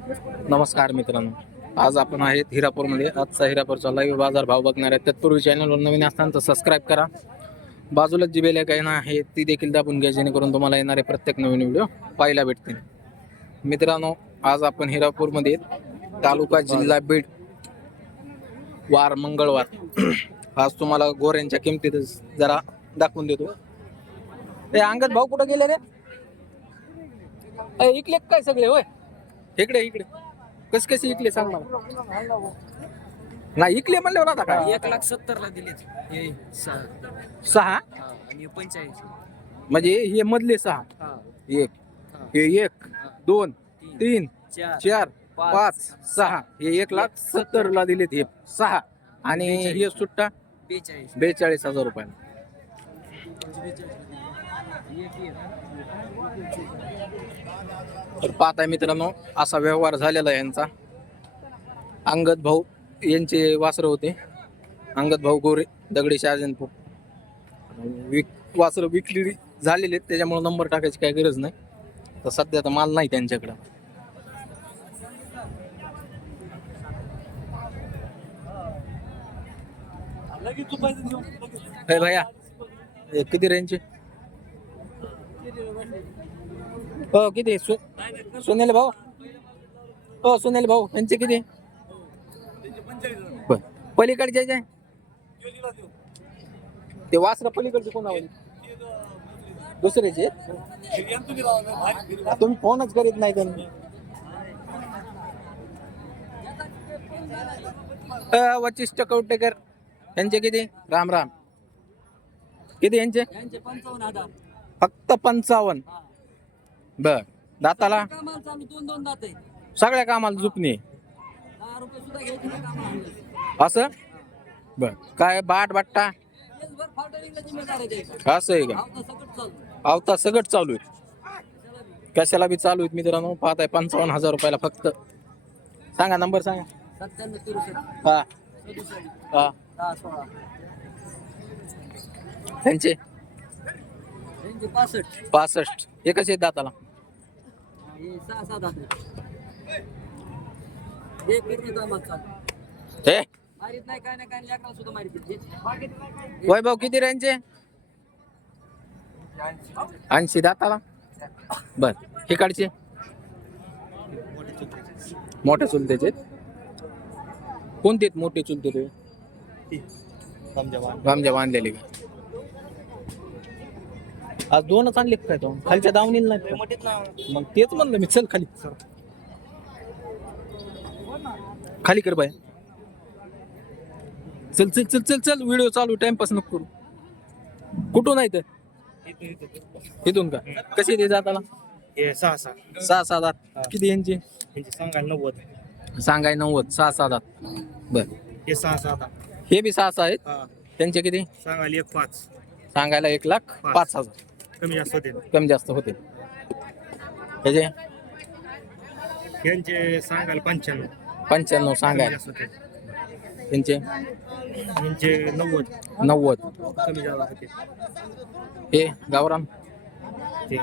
नमस्कार मित्रांनो. आज आपण आहेत हिरापूरमध्ये. आजचा हिरापूरचा लाईव्ह बाजार भाव बघणार आहे तत्पूर्वी चॅनलवर नवीन असताना तर सबस्क्राईब करा. बाजूलाच जी बेल काही ना आहे ती देखील दाबून घ्या जेणेकरून तुम्हाला येणारे प्रत्येक नवीन व्हिडिओ पाहायला भेटतील. मित्रांनो आज आपण हिरापूरमध्ये तालुका जिल्हा बीड वार मंगळवार. आज तुम्हाला गोऱ्यांच्या किमतीत जरा दाखवून देतो. ते अंगद भाऊ कुठं गेले रे अय, इकले काय सगळे होय? इकडे इकडे. कस कसे इकले सांग मला. नाही इकले म्हणल्यावर आता काय? एक लाख सत्तर ला दिलेत. हे सहा. आणि म्हणजे हे मधले सहा. हा. एक. हे एक दोन तीन चार चार पाच, पाच सहा. हे एक लाख सत्तर ला दिलेत हे सहा. आणि हे सुट्टा? बेचाळीस. बेचाळीस हजार रुपये तर पाहताय मित्रांनो असा व्यवहार झालेला आहे यांचा. अंगद भाऊ यांचे वासर होते. अंगद भाऊ गोरे दगडी शहाजनपूर विक वासरं विकली झालेले आहेत त्याच्यामुळे नंबर टाकायची काही गरज नाही. तर सध्या तर माल नाही त्यांच्याकडं. हे भैया किती रेंजचे हो किती? सु सुनील भाऊ? हो सुनील भाऊ यांचे किती. पलीकडचे जे? ते वासरा पलीकडचे कोणावर दुसऱ्याचे? तुम्ही फोनच करीत नाही त्यांनी. अ, वशिष्ठ कवटेकर यांचे किती? राम राम. किती यांचे? फक्त पंचावन्न. बर. दाताला? कामाला दोन दोन दात आहे सगळ्या कामाला झुकणे दहा रुपये सुद्धा घ्यायचे नाही कामाला असं? बर. काय बाट बाट्टा? जिम्मेदार आहे. असं आहे का? आवता सकट चालू सगळं चालू आहे. कशाला बी चालू आहेत मित्रांनो? पाहताय पंचावन्न हजार रुपयाला फक्त. सांगा नंबर सांगा. सत्त्याण्णव तिरुसष्ट. हा. सदुसष्ट. हा. दहा सोळा. त्यांचे? यांचे पासष्ट. पासष्ट. हे कसे आहेत दाताला. सहा सात दात आहे. हे पूर्ण कामात चालू? मारित नाही काय नाही काय नाही लेकराला सुद्धा मारित नाही. वैभव किती रेंजचे ऐंशी दाताला? बर इकडचे मोठे चुलतेचे. कोणते आहेत मोठे चुलते ते? रामजा बांधलेले का? आज दोनच आणले का काय तो? खालच्या दावणीला नाही? मग तेच म्हणलं मी चल खाली. खाली कर बाय चल चल चल चल चल व्हिडिओ चालू टाइमपास नको करू. कुठून आहे तर इथून का? कशी ते जाताला हे सहा सहा. सहा सहा दात किती यांचे? यांचे सांगायला नव्वद. सांगाय नव्वद सहा सहा दात बर. हे सहा सहा दहा. हे बी सहा सहा आहेत? हा. त्यांचे किती? सांगायला एक पाच. सांगायला एक लाख. पाच हजार. कमी जास्त होते कमी जास्त होते त्याचे यांचे सांगायला पंच्याण्णव. पंच्याण्णव कमी सांगायला जास्त होते त्यांचे यांचे नव्वद. नव्वद. कमी जास्त होते हे गावराम ते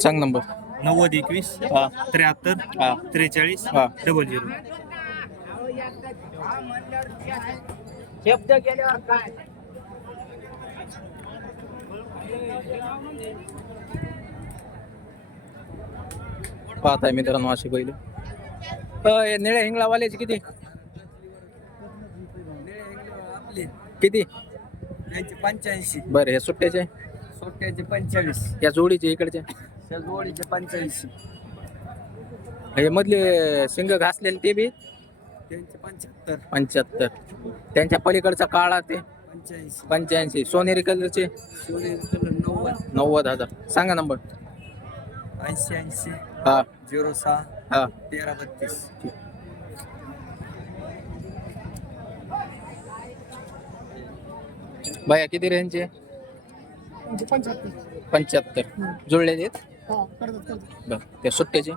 सांग नंबर. नव्वद एकवीस हा. त्र्याहत्तर हा. त्रेचाळीस हा. Double zero. पाहताय मित्रांनो असे पहिले निळ्या हिंगलावाल्याचे किती? किती? पंच्याऐंशी. बरं हे सुट्ट्याचे? सोट्याचे पंचेचाळीस. या जोडीचे इकडच्या त्या जोडीचे पंच्याऐंशी हे मधले शिंग घासलेले ते बी? त्यांचे पंच्याहत्तर. पंच्याहत्तर. त्यांच्या पलीकडचा काळा ते? पंच्याऐंशी. पंच्याऐंशी. सोनेरी कलरचे? सोने कलर नव्वद. नव्वद हजार. सांगा नंबर. ऐंशी ऐंशी. हा. झिरो सहा. हा. तेरा बत्तीस. बाया किती रेंजचे पंच्याहत्तर. जुळले आहेत? बर. त्या सुट्ट्याचे?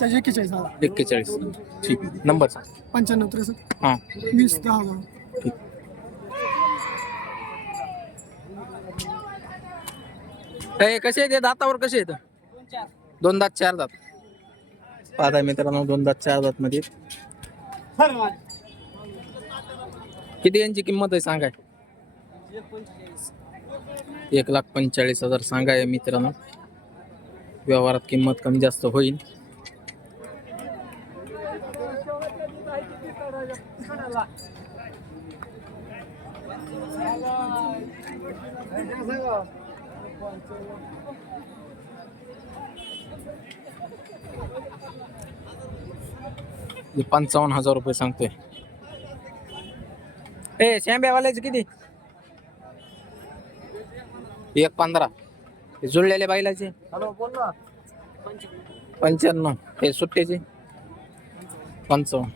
त्याचे एक्केचाळीस हजार. एक्केचाळीस. ठीक. नंबर सांग. पंच्याण्णव त्रेसष्ट. हां. वीस दहा हजार. हे कसे आहेत? हे दातावर कसे आहेत? दोन दात चार दात. पाहता मित्रांनो दोन दात चार दात मध्ये. किती यांची किंमत आहे सांगाय? एक लाख पंचेचाळीस हजार सांगाय मित्रांनो. व्यवहारात किंमत कमी जास्त होईल. पंचावन्न हजार रुपये सांगतोय. ए शेंब्यावाल्याचे किती? एक पंधरा. हे जुळलेले बैलाचे. पंच्याण्णव. हे सुट्ट्याचे पंचावन्न.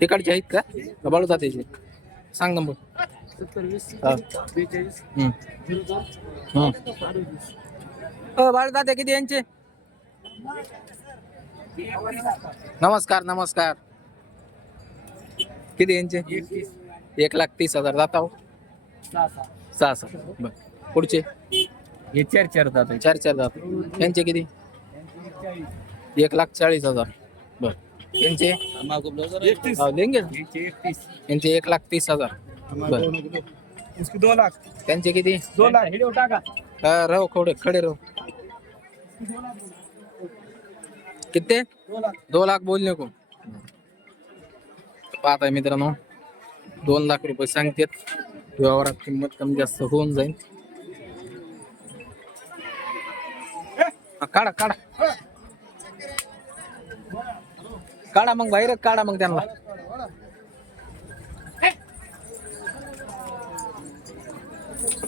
तिकडचे आहेत का? बळू जातेचे सांग नंबर बाळू दादा किती यांचे? नमस्कार नमस्कार. किती यांचे? एक लाख तीस हज़ार. जाता हो सहा सहा. बर. पुढचे? हे चार चार जात चार चार जात यांचे किती? एक लाख चाळीस हज़ार. बर. यांचे? यांचे एक लाख तीस हज़ार. बर. उसके दो लाख. त्यांचे किती? दो लाख. हिडिओ टाका. हा, राव खवडे खडे राव किती? दो लाख. बोलणे को पाहताय मित्रांनो. दोन लाख रुपये सांगतात. व्यवहारात किंमत कमी जास्त होऊन जाईल. हा, काढा काढा. काढा मग बाहेर काढा मग त्यांना.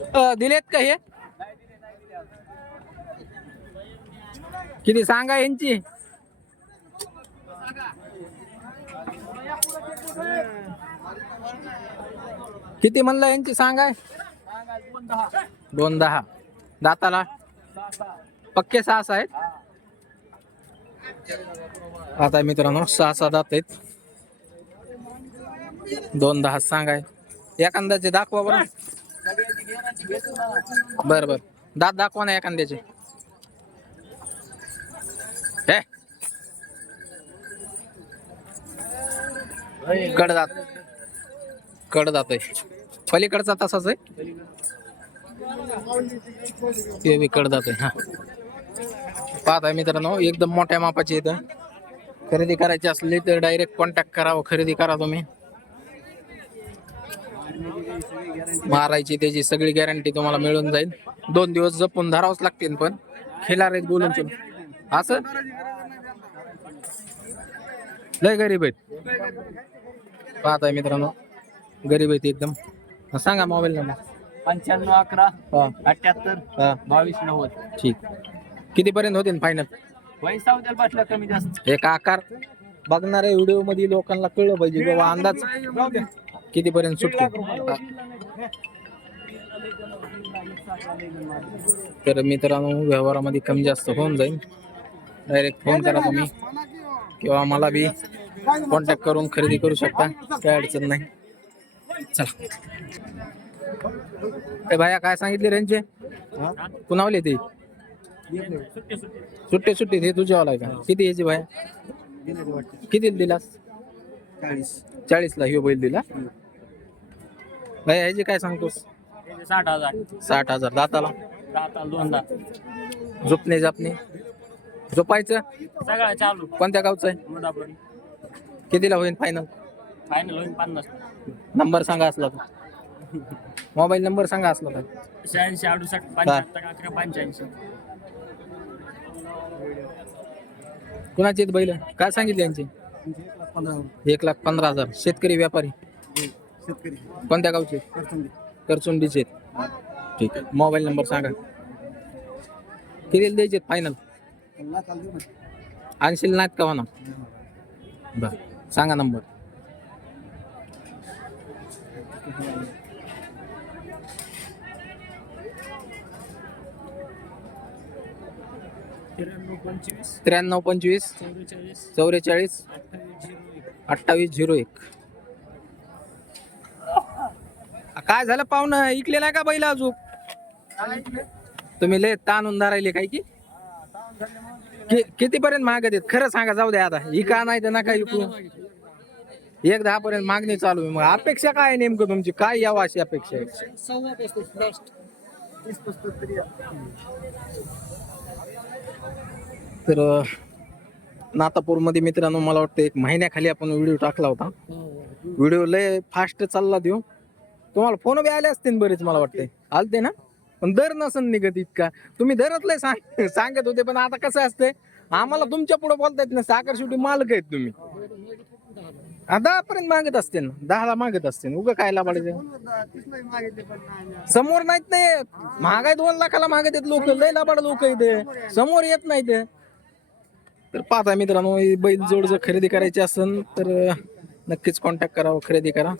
दिलेत का हे? किती सांगा यांची? किती म्हणलं यांची सांगाय दोन दहा. दाताला? पक्के सहा आहेत? आता मित्रांनो सहा सहा दात आहेत. दोन दहा सांगाय. एखाद्याचे दाखवा बरं. बर बर. दात दाखवा ना एखाद्याचे. हे. कडदात कडदात आहे. पलीकडचा तसाच आहे? ते बी कडदात आहे हा. पाहताय मित्रांनो एकदम मोठ्या मापाची इथं खरेदी करायची असली तर डायरेक्ट कॉन्टॅक्ट करावं खरेदी करा तुम्ही. मारायची त्याची सगळी गॅरंटी तुम्हाला मिळून जाईल. दोन दिवस जपून धरावंच लागतील पण खिलार आहेत बोलून चल असं? लय गरीब आहेत. पाहताय मित्रांनो गरीब आहेत एकदम. सांगा मोबाईल नंबर पंच्याण्णव अकरा अठ्याहत्तर बावीस नव्वद. ठीक. किती पर्यंत होतील फायनल पैसा उद्या बसला कमी जास्त. एक आकार. बघणाऱ्या व्हिडिओमध्ये लोकांना कळलं पाहिजे बाबा अंदाज. किती पर्यंत सुटते तर मित्रांनो व्यवहारामध्ये कमी जास्त होऊन जाईल. डायरेक्ट फोन करा तुम्ही. किंवा मला बी कॉन्टॅक्ट करून खरेदी करू शकता. काय अडचण नाही. चला. ए भाया काय सांगितले रेंजचे? कुणावले ते? सुट्टे सुट्टे हे तुझ्यावाला आहे का? किती यायचे भाया? किती दिलास? चाळीसला ह्यो बैल दिला? भाया ह्याचे काय सांगतोस? साठ हजार. साठ हजार. दाताला? आता दोनदा. झोपणे जापणे? झोपायचं? सगळं चालू. कोणत्या गावचं आहे? मुदापुरी. कितीला होईल फायनल फायनल होईल पन्नास. नंबर सांगा असला तर. मोबाईल नंबर सांगा असला तर. शहाऐंशी अडुसष्ट पंच्याहत्तर अकरा पंच्याऐंशी. कुणाचे आहेत बैल? काय सांगितले यांचे? एक लाख पंधरा हजार. शेतकरी व्यापारी. कोणत्या गावचे? करचुंडीचे आहेत. ठीक आहे. मोबाईल नंबर सांगा. किती द्यायचे फायनल आणशील नाहीत का म्हणा? बर. सांगा नंबर. त्र्याण्णव पंचवीस. त्र्याण्णव पंचवीस. चौवेचाळीस. चौवेचाळीस. अठ्ठावीस झिरो एक अठ्ठावीस झिरो एक काय झालं पाहुणं? इकले नाही का बैल अजून? तुम्ही लय ताणून धरायले काय की? किती पर्यंत मागत आहेत खरं सांगा जाऊ द्या आता. ही का नाही तर नका इकू. एक दहा पर्यंत मागणी चालू आहे मग. अपेक्षा काय नेमकं तुमची? काय यावं अशी अपेक्षा आहे? तरी. तर नातापूरमध्ये मित्रांनो मला वाटतं एक महिन्याखाली आपण व्हिडिओ टाकला होता. व्हिडिओ लय फास्ट चालला देऊ. तुम्हाला फोन बी आले असतील बरेच मला वाटते आलते ना? पण दर नसन निघत इतका. तुम्ही दरच लय सांग सांगत होते पण आता कसं असते आम्हाला तुमच्यापुढे बोलता येत ना साखर शेवटी मालक आहेत तुम्ही. दहा पर्यंत मागत असते ना? दहाला मागत असते उगा काय लाभायचं समोर नाहीत नाही महागाय दोन लाखाला मागत आहेत लोक. लय लाबाड लोक इथे समोर येत नाही ते तर पाहता मित्रांनो बैल जोड जर खरेदी करायची असेल तर नक्कीच कॉन्टॅक्ट करावं. खरेदी करा.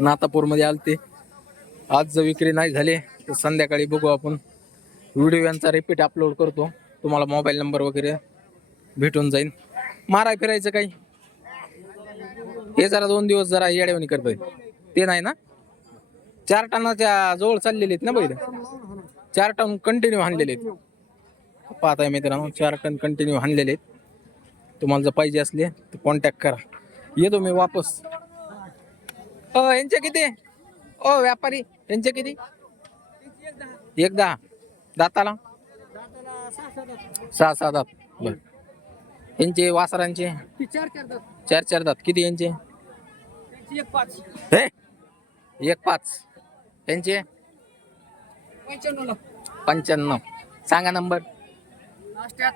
नातापूरमध्ये आले आलते. आज जर विक्री नाही झाले तर संध्याकाळी बघू आपण. व्हिडिओ यांचा रिपीट अपलोड करतो. तुम्हाला मोबाईल नंबर वगैरे भेटून जाईल. माराय फिरायचं काही? हे जरा दोन दिवस जरा येड्यावणी करतोय. ते नाही ना? चार टनाच्या जवळ चाललेले आहेत ना बैल? चार टन कंटिन्यू हाणलेले आहेत. पाहताय मित्रांनो चार टन कंटिन्यू हाणलेले आहेत. तुम्हाला जर पाहिजे असले तर कॉन्टॅक्ट करा. येतो मी वापस. अ यांचे किती? ओ व्यापारी. यांचे किती? एक दहा. दाताला? सहा सहा दात. बर. यांचे वासरांचे? चार चार दात. चार चार दात. किती यांचे? त्यांची एक पाच. हे? एक पाच. यांचे? पंच्याण्णव. सांगा नंबर.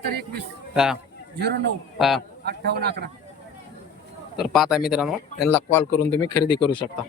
एकवीस. हा. झिरो नऊ हा. अठ्ठावन्न अकरा. तर पाहता मित्रांनो यांना कॉल करून तुम्ही खरेदी करू शकता.